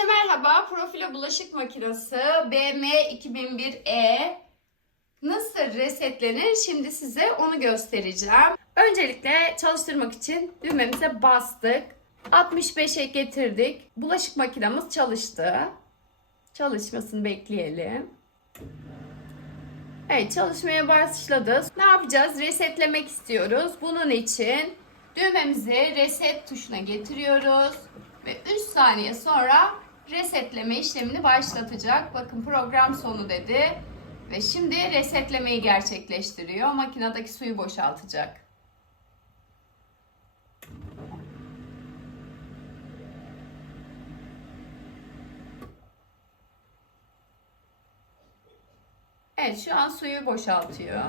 Herkese merhaba. Profilo bulaşık makinesi BM2001E nasıl resetlenir? Şimdi size onu göstereceğim. Öncelikle çalıştırmak için düğmemize bastık. 65'e getirdik. Bulaşık makinamız çalıştı. Çalışmasını bekleyelim. Evet çalışmaya başladı. Ne yapacağız? Resetlemek istiyoruz. Bunun için düğmemizi reset tuşuna getiriyoruz. Ve 3 saniye sonra resetleme işlemini başlatacak. Bakın program sonu dedi. Ve şimdi resetlemeyi gerçekleştiriyor. Makinedeki suyu boşaltacak. Evet şu an suyu boşaltıyor.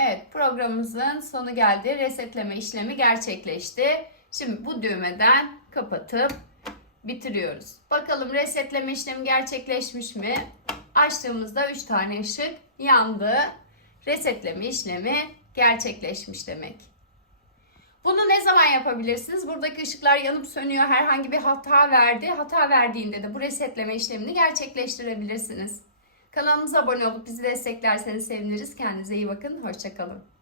Evet programımızın sonu geldi. Resetleme işlemi gerçekleşti. Şimdi bu düğmeden kapatıp bitiriyoruz. Bakalım resetleme işlemi gerçekleşmiş mi? Açtığımızda 3 tane ışık yandı. Resetleme işlemi gerçekleşmiş demek. Bunu ne zaman yapabilirsiniz? Buradaki ışıklar yanıp sönüyor. Herhangi bir hata verdi. Hata verdiğinde de bu resetleme işlemini gerçekleştirebilirsiniz. Kanalımıza abone olup bizi desteklerseniz seviniriz. Kendinize iyi bakın. Hoşçakalın.